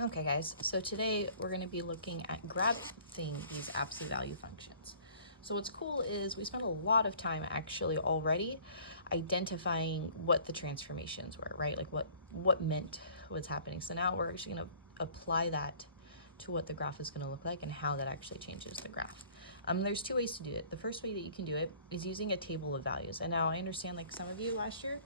Okay guys, so today we're going to be looking at graphing these absolute value functions. So what's cool is we spent a lot of time actually already identifying what the transformations were, right? Like what meant what's happening. So now we're actually going to apply that to what the graph is going to look like and how that actually changes the graph. There's two ways to do it. The first way that you can do it is using a table of values. And now I understand like some of you last year,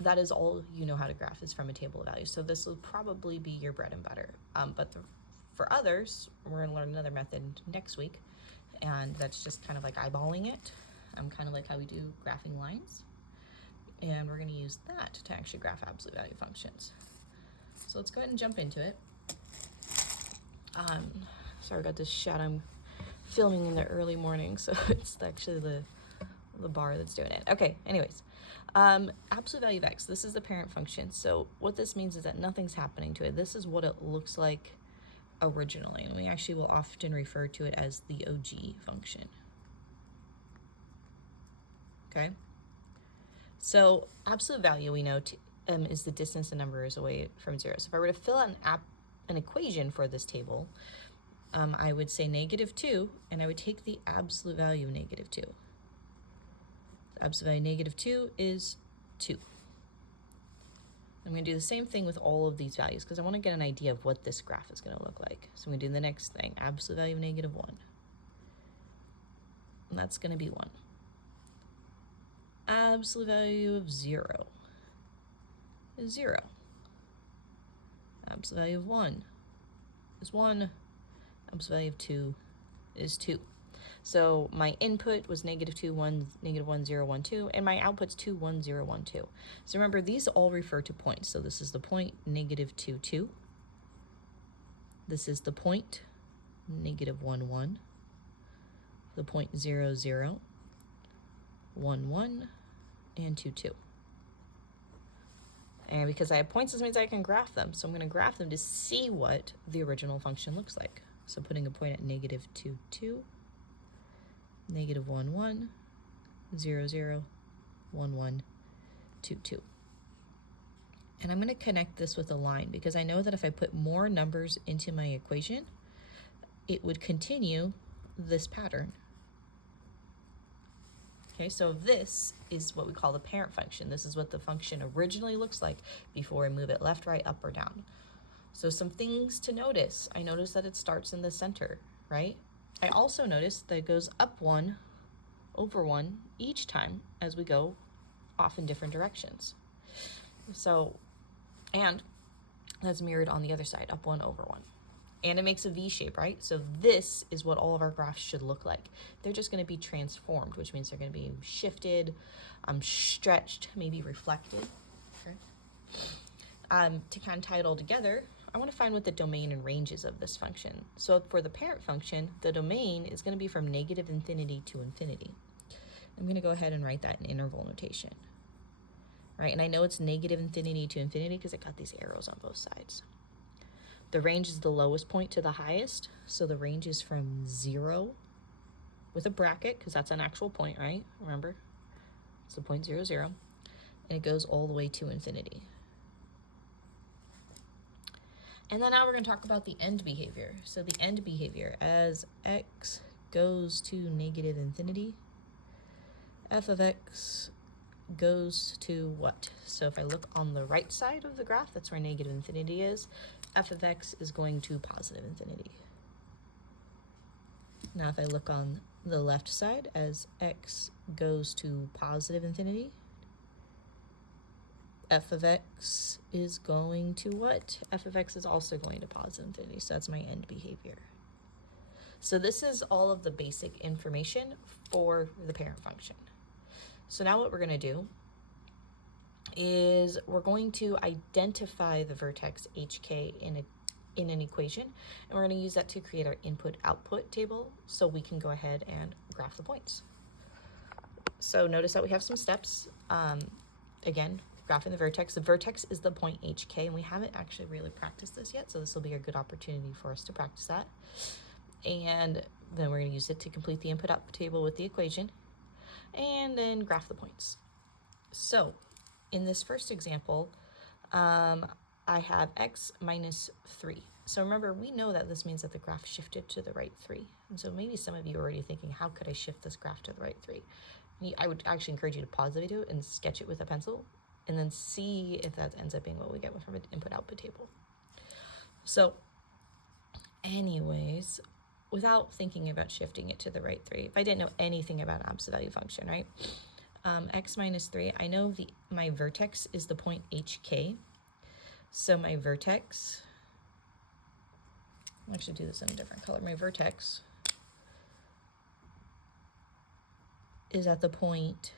that is all you know how to graph is from a table of values. So this will probably be your bread and butter. For others, we're gonna learn another method next week, and that's just kind of like eyeballing it. Kind of like how we do graphing lines. And we're gonna use that to actually graph absolute value functions. So let's go ahead and jump into it. Sorry, I got this shot. I'm filming in the early morning, so it's actually the bar that's doing it. Okay, anyways. Absolute value of x, this is the parent function. So what this means is that nothing's happening to it. This is what it looks like originally, and we actually will often refer to it as the OG function. Okay, so absolute value we know is the distance the number is away from zero. So if I were to fill out an equation for this table, I would say -2, and I would take the absolute value of -2. The absolute value of -2 is 2. I'm going to do the same thing with all of these values because I want to get an idea of what this graph is going to look like. So I'm going to do the next thing, absolute value of -1. And that's going to be 1. Absolute value of 0 is 0. Absolute value of 1 is 1. Absolute value of 2 is 2. So my input was -2, 1, -1, 0, 1, 2, and my output's 2, 1, 0, 1, 2. So remember, these all refer to points. So this is the point, -2, 2. This is the point, -1, 1. The point 0, 0, 1, 1, and 2, 2. And because I have points, this means I can graph them. So I'm going to graph them to see what the original function looks like. So putting a point at -2, 2. -1, 1, 0, 0, 1, 1, 2, 2. And I'm going to connect this with a line because I know that if I put more numbers into my equation, it would continue this pattern. Okay, so this is what we call the parent function. This is what the function originally looks like before I move it left, right, up, or down. So some things to notice. I notice that it starts in the center, right? I also notice that it goes up 1 over 1 each time as we go off in different directions. So, and that's mirrored on the other side, up 1 over 1. And it makes a V shape, right? So this is what all of our graphs should look like. They're just going to be transformed, which means they're going to be shifted, stretched, maybe reflected. Okay. To kind of tie it all together, I want to find what the domain and range is of this function. So for the parent function, the domain is going to be from -infinity to infinity. I'm going to go ahead and write that in interval notation. Right, and I know it's -infinity to infinity because it got these arrows on both sides. The range is the lowest point to the highest, so the range is from 0 with a bracket because that's an actual point, right? Remember, it's the point 0, 0, and it goes all the way to infinity. And then now we're going to talk about the end behavior. So the end behavior, as x goes to -infinity, f of x goes to what? So if I look on the right side of the graph, that's where -infinity is, f of x is going to +infinity. Now if I look on the left side, as x goes to +infinity, f of x is going to what? F of x is also going to +infinity, so that's my end behavior. So this is all of the basic information for the parent function. So now what we're going to do is we're going to identify the vertex hk in an equation, and we're going to use that to create our input-output table so we can go ahead and graph the points. So notice that we have some steps. Again, graphing the vertex. The vertex is the point hk, and we haven't actually really practiced this yet, so this will be a good opportunity for us to practice that. And then we're going to use it to complete the input-output table with the equation, and then graph the points. So in this first example, I have x minus 3. So remember, we know that this means that the graph shifted to the right 3. And so maybe some of you are already thinking, how could I shift this graph to the right 3? I would actually encourage you to pause the video and sketch it with a pencil and then see if that ends up being what we get from an input-output table. So anyways, without thinking about shifting it to the right 3, if I didn't know anything about an absolute value function, right? X minus 3, I know my vertex is the point HK. So my vertex, I'll actually do this in a different color. My vertex is at the point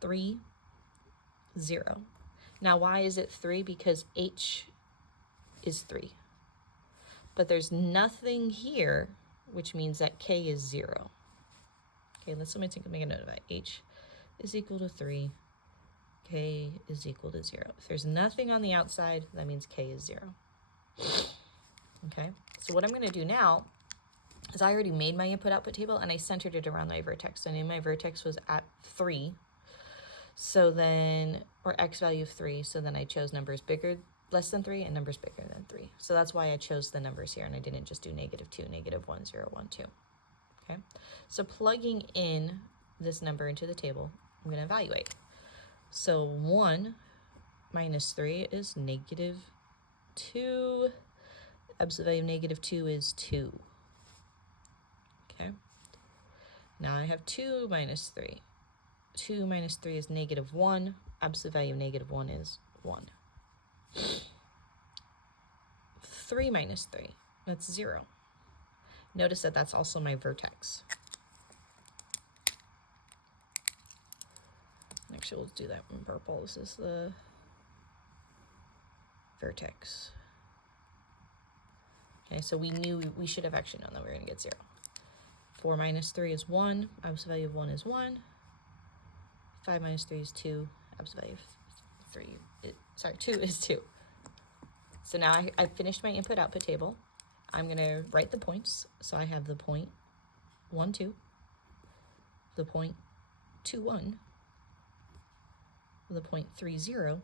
3, 0. Now, why is it 3? Because H is 3. But there's nothing here, which means that K is 0. Okay, let's make a note of that. H is equal to 3. K is equal to 0. If there's nothing on the outside, that means K is 0. Okay, so what I'm going to do now is I already made my input-output table and I centered it around my vertex. So I knew my vertex was at 3. So then, or x value of 3, so then I chose numbers less than 3 and numbers bigger than 3. So that's why I chose the numbers here and I didn't just do -2, -1, 0, 1, 2. Okay, so plugging in this number into the table, I'm going to evaluate. So 1 minus 3 is -2. Absolute value of -2 is 2. Okay, now I have 2 minus 3. 2 minus 3 is -1. Absolute value of -1 is 1. 3 minus 3, that's 0. Notice that that's also my vertex. Actually, we'll do that in purple. This is the vertex. Okay, so we should have actually known that we were going to get 0. 4 minus 3 is 1. Absolute value of 1 is 1. 5 minus 3 is 2. Absolute value of 2 is 2. So now I finished my input-output table. I'm going to write the points. So I have the point 1, 2, the point 2, 1, the point 3, 0,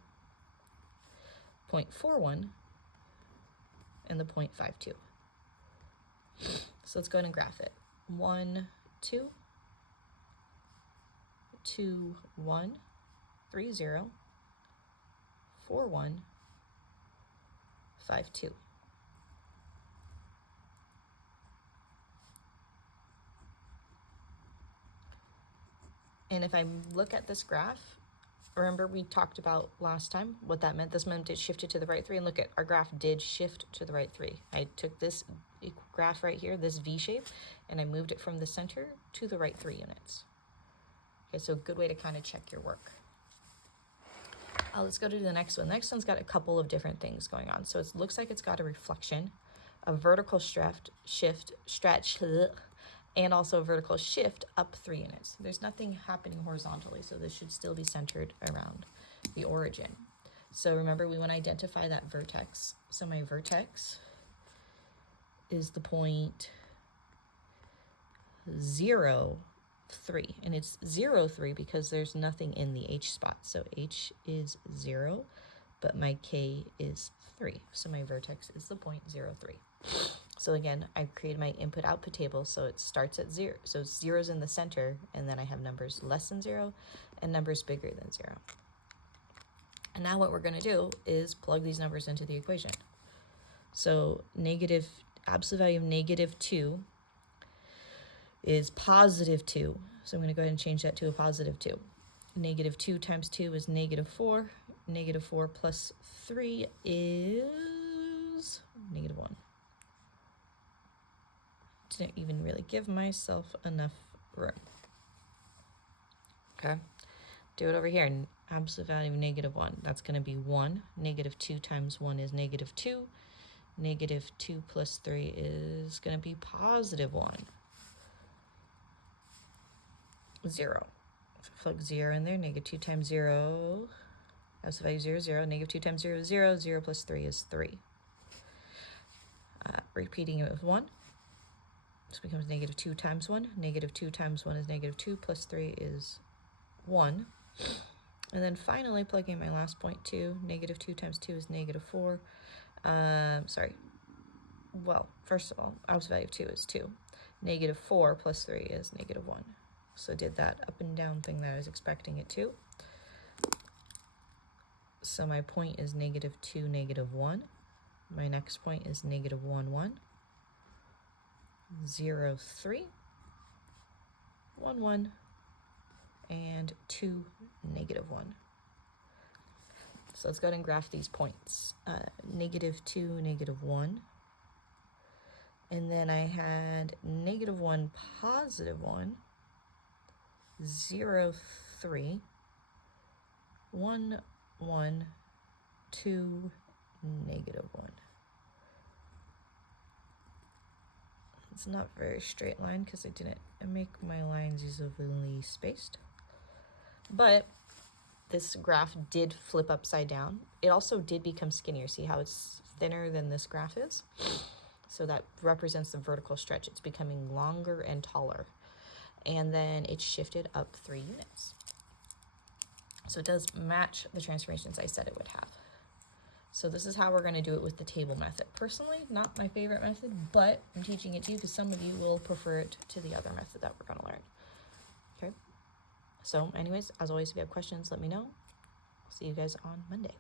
point 4, 1, and the point 5, 2. So let's go ahead and graph it. 1, 2, 2, 1, 3, 0, 4, 1, 5, 2. And if I look at this graph, remember we talked about last time what that meant. This meant it shifted to the right 3. And look at our graph did shift to the right 3. I took this graph right here, this V shape, and I moved it from the center to the right 3 units. Okay, so a good way to kind of check your work. Let's go to the next one. The next one's got a couple of different things going on. So it looks like it's got a reflection, a vertical stretch, and also a vertical shift up 3 units. There's nothing happening horizontally, so this should still be centered around the origin. So remember, we want to identify that vertex. So my vertex is the point 0, 3, and it's 0, 3 because there's nothing in the H spot. So H is 0, but my K is 3. So my vertex is the point 0, 3. So again, I've created my input-output table, so it starts at 0. So 0's in the center, and then I have numbers less than 0 and numbers bigger than 0. And now what we're going to do is plug these numbers into the equation. So absolute value of -2 is +2. So I'm going to go ahead and change that to a +2. -2 times 2 is -4. -4 plus 3 is -1. Didn't even really give myself enough room. Okay, do it over here. Absolute value of -1, that's going to be 1. -2 times 1 is -2. -2 plus 3 is going to be +1. 0. So plug 0 in there. -2 times 0, absolute value 0, 0. -2 times 0 is 0. 0 plus 3 is 3. Repeating it with 1. This becomes -2 times 1. -2 times 1 is -2 plus 3 is 1. And then finally plugging in my last point 2, negative 2 times 2 is negative 4. Well, first of all, Alpha value of 2 is 2. Negative 4 plus 3 is negative 1. So I did that up and down thing that I was expecting it to. So my point is negative 2, negative 1. My next point is negative 1, 1. 0, 3. 1, 1. And 2, negative 1. So let's go ahead and graph these points. Negative 2, negative 1. And then I had negative 1, positive 1. 0, 3. 1, 1. 2, negative 1. It's not very straight line because I didn't make my lines evenly spaced. But this graph did flip upside down. It also did become skinnier. See how it's thinner than this graph is? So that represents the vertical stretch. It's becoming longer and taller. And then it shifted up 3 units. So it does match the transformations I said it would have. So this is how we're going to do it with the table method. Personally, not my favorite method, but I'm teaching it to you because some of you will prefer it to the other method that we're going to learn. Okay? So anyways, as always, if you have questions, let me know. See you guys on Monday.